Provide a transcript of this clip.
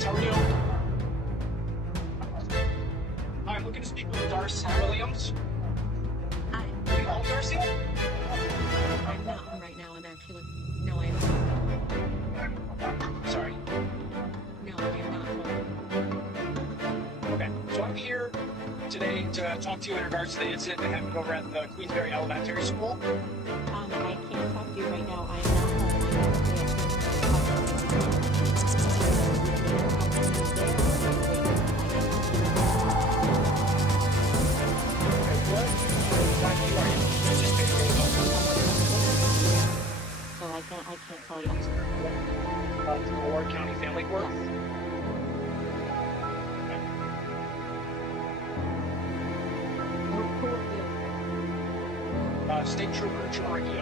Yes, how are you? Hi, I'm looking to speak with Darcy Williams. Hi. Are you home, Darcy? I'm not home right now. I'm actually. No, I'm. Sorry. No, I'm not home. Okay. So I'm here today to talk to you in regards to the incident that happened over at the Queensberry Elementary School. I can't talk to you right now. I'm not home. Okay, what exactly are you anticipating about? So I can't tell you. To the Ward County Family Court? Yes. Who are you? State Trooper Ricky O.